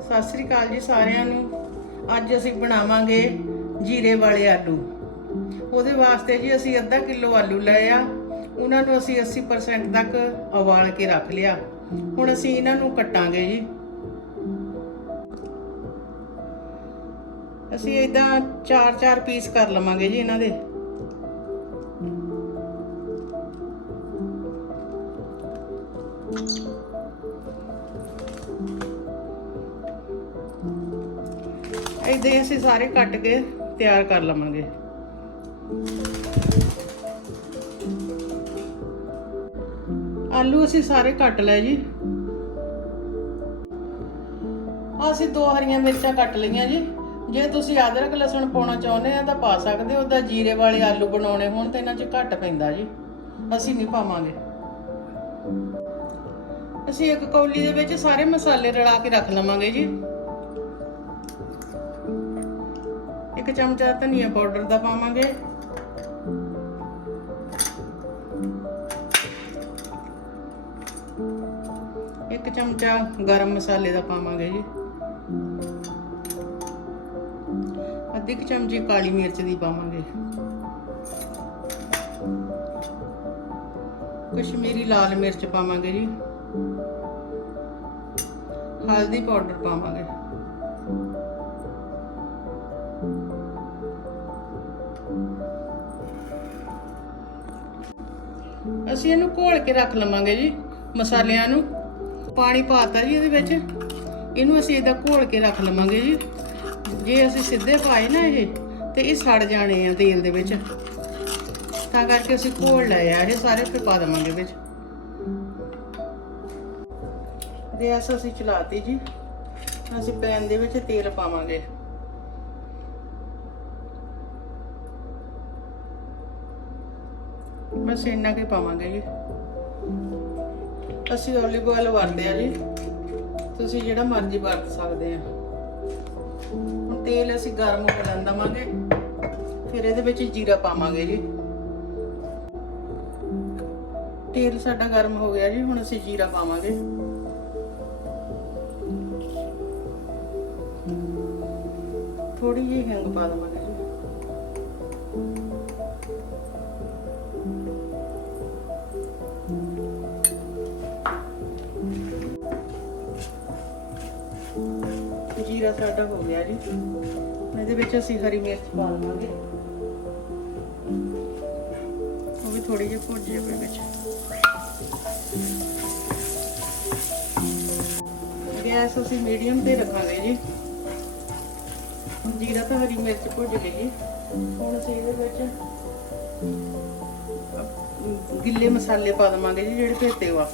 ਸਤਿ ਸ੍ਰੀ ਅਕਾਲ ਜੀ ਸਾਰਿਆਂ ਨੂੰ। ਅੱਜ ਅਸੀਂ ਬਣਾਵਾਂਗੇ ਜੀਰੇ ਵਾਲੇ ਆਲੂ। ਉਹਦੇ ਵਾਸਤੇ ਜੀ ਅਸੀਂ ਅੱਧਾ ਕਿਲੋ ਆਲੂ ਲਏ ਆ। ਉਹਨਾਂ ਨੂੰ ਅਸੀਂ 80% ਤੱਕ ਉਬਾਲ ਕੇ ਰੱਖ ਲਿਆ। ਹੁਣ ਅਸੀਂ ਇਹਨਾਂ ਨੂੰ ਕੱਟਾਂਗੇ ਜੀ। ਅਸੀਂ ਇਦਾਂ 4-4 ਪੀਸ ਕਰ ਲਵਾਂਗੇ ਜੀ ਇਹਨਾਂ ਦੇ। ਇਦਾਂ ਹੀ ਅਸੀਂ ਸਾਰੇ ਕੱਟ ਕੇ ਤਿਆਰ ਕਰ ਲਵਾਂਗੇ। ਆਲੂ ਅਸੀਂ ਸਾਰੇ ਕੱਟ ਲਏ ਜੀ। ਅਸੀਂ ਦੋ ਹਰੀਆਂ ਮਿਰਚਾਂ ਕੱਟ ਲਈਆਂ ਜੀ। ਜੇ ਤੁਸੀਂ ਅਦਰਕ, ਲਸਣ ਪਾਉਣਾ ਚਾਹੁੰਦੇ ਆ, ਤਾਂ ਪਾ ਸਕਦੇ ਹੋ। ਉਹਦਾ ਜੀਰੇ ਵਾਲੇ ਆਲੂ ਬਣਾਉਣੇ ਹੋਣ ਤਾਂ ਇਹਨਾਂ 'ਚ ਘੱਟ ਪੈਂਦਾ ਜੀ। ਅਸੀਂ ਨਹੀਂ ਪਾਵਾਂਗੇ। ਅਸੀਂ ਇੱਕ ਕੌਲੀ ਦੇ ਵਿੱਚ ਸਾਰੇ ਮਸਾਲੇ ਰਲਾ ਕੇ ਰੱਖ ਲਵਾਂਗੇ ਜੀ। ਇੱਕ ਚਮਚਾ ਧਨੀਆ ਪਾਊਡਰ ਦਾ ਪਾਵਾਂਗੇ। ਇੱਕ ਚਮਚਾ ਗਰਮ ਮਸਾਲੇ ਦਾ ਪਾਵਾਂਗੇ ਜੀ। ਅੱਧੀ ਕੁ ਚਮਚੀ ਕਾਲੀ ਮਿਰਚ ਦੀ ਪਾਵਾਂਗੇ। ਕਸ਼ਮੀਰੀ ਲਾਲ ਮਿਰਚ ਪਾਵਾਂਗੇ ਜੀ। ਹਲਦੀ ਪਾਊਡਰ ਪਾਵਾਂਗੇ। ਅਸੀਂ ਇਹਨੂੰ ਘੋਲ ਕੇ ਰੱਖ ਲਵਾਂਗੇ ਜੀ ਮਸਾਲਿਆਂ ਨੂੰ। ਪਾਣੀ ਪਾਤਾ ਜੀ ਇਹਦੇ ਵਿੱਚ। ਇਹਨੂੰ ਅਸੀਂ ਇਹਦਾ ਘੋਲ ਕੇ ਰੱਖ ਲਵਾਂਗੇ ਜੀ। ਜੇ ਅਸੀਂ ਸਿੱਧੇ ਪਾਏ ਨਾ ਇਹ, ਤੇ ਇਹ ਸੜ ਜਾਣੇ ਆ ਤੇਲ ਦੇ ਵਿੱਚ। ਤਾਂ ਕਰਕੇ ਅਸੀਂ ਘੋਲ ਲਏ ਆ ਇਹ ਸਾਰੇ, ਫਿਰ ਪਾ ਦੇਵਾਂਗੇ ਵਿੱਚ। ਗੈਸ ਅਸੀਂ ਚਲਾਤੀ ਜੀ। ਅਸੀਂ ਪੈਨ ਦੇ ਵਿੱਚ ਤੇਲ ਪਾਵਾਂਗੇ। ਅਸੀਂ ਇੰਨਾ ਕੁ ਹੀ ਪਾਵਾਂਗੇ ਜੀ। ਅਸੀਂ 올ਿਵ ਆਇਲ ਵਰਤਦੇ ਆ ਜੀ। ਤੁਸੀਂ ਜਿਹੜਾ ਮਰਜ਼ੀ ਵਰਤ ਸਕਦੇ ਆ। ਹੁਣ ਤੇਲ ਅਸੀਂ ਗਰਮ ਹੋ ਲੈਣ ਦਵਾਂਗੇ ਫਿਰ ਇਹਦੇ ਵਿੱਚ ਜੀਰਾ ਪਾਵਾਂਗੇ ਜੀ। ਤੇਲ ਸਾਡਾ ਗਰਮ ਹੋ ਗਿਆ ਜੀ, ਹੁਣ ਅਸੀਂ ਜੀਰਾ ਪਾਵਾਂਗੇ। ਥੋੜੀ ਜਿਹੀ ਹਿੰਗ ਪਾ ਦਵਾਂਗੇ। ਸਾਡਾ ਹੋ ਗਿਆ ਜੀ। ਇਹਦੇ ਵਿੱਚ ਅਸੀਂ ਹਰੀ ਮਿਰਚ ਪਾ ਲਵਾਂਗੇ। ਉਹ ਵੀ ਥੋੜੀ ਜਿਹੀ ਭੁੱਜ ਜਾਵੇ ਵਿੱਚ। ਗੈਸ ਅਸੀਂ ਮੀਡੀਅਮ ਤੇ ਰੱਖਾਂਗੇ ਜੀ। ਜੀਰਾ ਤਾਂ ਹਰੀ ਮਿਰਚ ਭੁੱਜ ਗਈ ਜੀ। ਹੁਣ ਅਸੀਂ ਇਹਦੇ ਵਿੱਚ ਗਿੱਲੇ ਮਸਾਲੇ ਪਾ ਦਵਾਂਗੇ ਜੀ, ਜਿਹੜੇ ਭੇਤੇ ਵਾ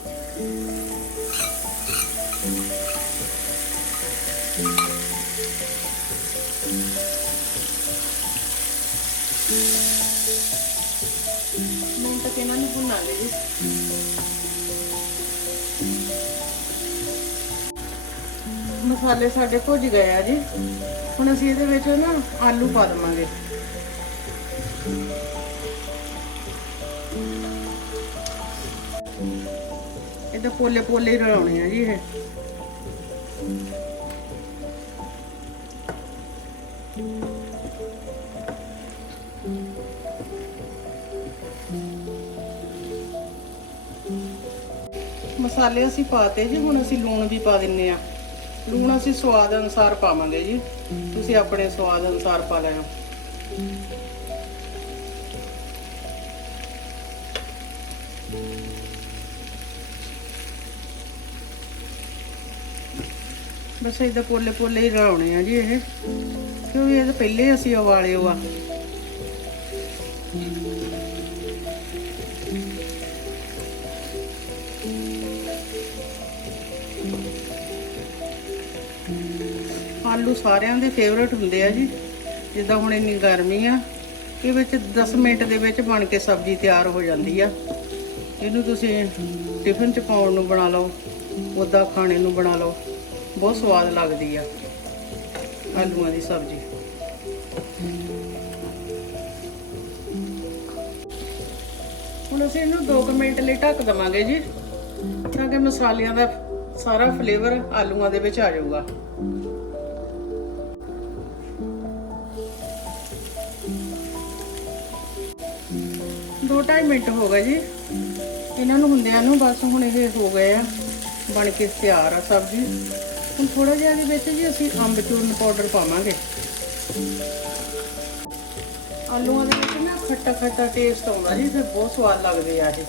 ਮਿੰਟ ਤੱਕ ਇਹਨਾਂ ਨੂੰ ਭੁੰਨਾਂਗੇ ਜੀ ਮਸਾਲੇ ਸਾਡੇ ਭੁੱਜ ਗਏ ਆ ਜੀ। ਹੁਣ ਅਸੀਂ ਇਹਦੇ ਵਿੱਚ ਨਾ ਆਲੂ ਪਾ ਦਵਾਂਗੇ। ਇਹਦੇ ਪੋਲੇ ਪੋਲੇ ਹੀ ਰਲਾਉਣੇ ਆ ਜੀ ਇਹ। ਮਸਾਲੇ ਅਸੀਂ ਪਾਤੇ ਜੀ, ਹੁਣ ਅਸੀਂ ਲੂਣ ਵੀ ਪਾ ਦਿੰਨੇ ਆ। ਲੂਣ ਅਸੀਂ ਸਵਾਦ ਅਨੁਸਾਰ ਪਾਵਾਂਗੇ ਜੀ। ਤੁਸੀਂ ਆਪਣੇ ਸਵਾਦ ਅਨੁਸਾਰ ਪਾ ਲੈਣਾ। ਬਸ ਇਹਦਾ ਪੋਲੇ ਪੋਲੇ ਹੀ ਰਲਾਉਣੇ ਆ ਜੀ ਇਹ। ਕਿਉਂਕਿ ਇਹ ਤਾਂ ਪਹਿਲੇ ਅਸੀਂ ਉਬਾਲੇ ਆ ਆਲੂ ਸਾਰਿਆਂ ਦੇ ਫੇਵਰਟ ਹੁੰਦੇ ਆ ਜੀ। ਜਿੱਦਾਂ ਹੁਣ ਇੰਨੀ ਗਰਮੀ ਆ, ਇਹ ਵਿੱਚ 10 ਮਿੰਟ ਦੇ ਵਿੱਚ ਬਣ ਕੇ ਸਬਜ਼ੀ ਤਿਆਰ ਹੋ ਜਾਂਦੀ ਆ। ਇਹਨੂੰ ਤੁਸੀਂ ਟਿਫਨ ਚ ਪਾਉਣ ਨੂੰ ਬਣਾ ਲਓ ਉਦਾਂ ਖਾਣੇ ਨੂੰ ਬਣਾ ਲਓ। ਬਹੁਤ ਸਵਾਦ ਲੱਗਦੀ ਆ ਆਲੂਆਂ ਦੀ ਸਬਜ਼ੀ। ਹੁਣ ਅਸੀਂ ਇਹਨੂੰ 2 ਮਿੰਟ ਲਈ ਢੱਕ ਦਵਾਂਗੇ ਜੀ, ਤਾਂ ਕਿ ਮਸਾਲਿਆਂ ਦਾ ਸਾਰਾ ਫਲੇਵਰ ਆਲੂਆਂ ਦੇ ਵਿੱਚ ਆ ਜਾਊਗਾ। ਦੋ ਢਾਈ ਮਿੰਟ ਹੋ ਗਏ ਜੀ। ਇਹਨਾਂ ਨੂੰ ਹੁੰਦਿਆਂ ਨੂੰ ਬਸ ਹੁਣ ਇਹ ਹੋ ਗਏ ਆ, ਬਣ ਕੇ ਤਿਆਰ ਆ ਸਬਜ਼ੀ। ਹੁਣ ਥੋੜਾ ਜਿਹਾ ਇਹਦੇ ਵਿੱਚ ਜੀ ਅਸੀਂ ਅੰਬ ਚੂਰਨ ਪਾਊਡਰ ਪਾਵਾਂਗੇ। ਆਲੂਆਂ ਦੇ ਵਿੱਚ ਨਾ ਖੱਟਾ ਖੱਟਾ ਟੇਸਟ ਆਉਂਦਾ ਜੀ, ਫਿਰ ਬਹੁਤ ਸਵਾਦ ਲੱਗਦੇ ਆ ਇਹ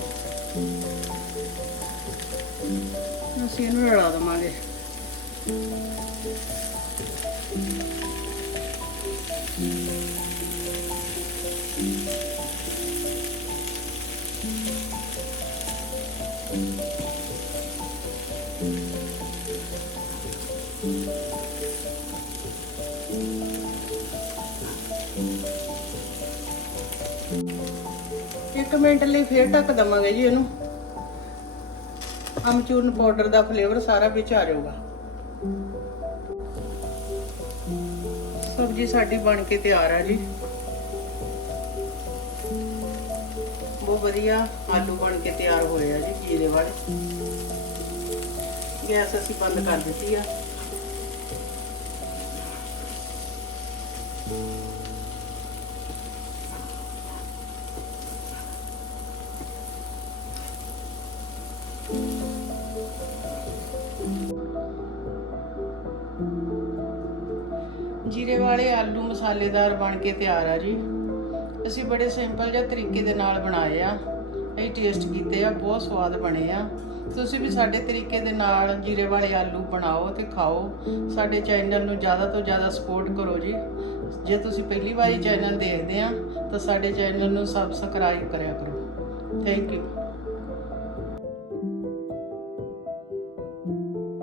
ਅਸੀਂ ਇਹਨੂੰ ਰਲਾ ਦਵਾਂਗੇ। ਇੱਕ ਮਿੰਟ ਲਈ ਫੇਰ ਢੱਕ ਦਵਾਂਗੇ ਜੀ ਇਹਨੂੰ। ਅਮਚੂਰਨ ਪਾਊਡਰ ਦਾ ਫਲੇਵਰ ਸਾਰਾ ਵਿੱਚ ਆ ਜਾਊਗਾ। ਸਬਜ਼ੀ ਸਾਡੀ ਬਣ ਕੇ ਤਿਆਰ ਆ ਜੀ। ਬਹੁਤ ਵਧੀਆ ਆਲੂ ਬਣ ਕੇ ਤਿਆਰ ਹੋਏ ਆ ਜੀ ਜੀਰੇ ਵਾਲੇ। ਗੈਸ ਅਸੀਂ ਬੰਦ ਕਰ ਦਿੱਤੀ ਆ। ਵਾਲੇ ਆਲੂ ਮਸਾਲੇਦਾਰ ਬਣ ਕੇ ਤਿਆਰ ਆ ਜੀ। ਅਸੀਂ ਬੜੇ ਸਿੰਪਲ ਜਿਹਾ ਤਰੀਕੇ ਦੇ ਨਾਲ ਬਣਾਏ ਆ। ਅਸੀਂ ਟੇਸਟ ਕੀਤੇ ਆ, ਬਹੁਤ ਸਵਾਦ ਬਣੇ ਆ। ਤੁਸੀਂ ਵੀ ਸਾਡੇ ਤਰੀਕੇ ਦੇ ਨਾਲ ਜੀਰੇ ਵਾਲੇ ਆਲੂ ਬਣਾਓ ਤੇ ਖਾਓ। ਸਾਡੇ ਚੈਨਲ ਨੂੰ ਜ਼ਿਆਦਾ ਤੋਂ ਜ਼ਿਆਦਾ ਸਪੋਰਟ ਕਰੋ ਜੀ। ਜੇ ਤੁਸੀਂ ਪਹਿਲੀ ਵਾਰੀ ਚੈਨਲ ਦੇਖਦੇ ਆ, ਤਾਂ ਸਾਡੇ ਚੈਨਲ ਨੂੰ ਸਬਸਕ੍ਰਾਈਬ ਕਰਿਆ ਕਰੋ। Thank you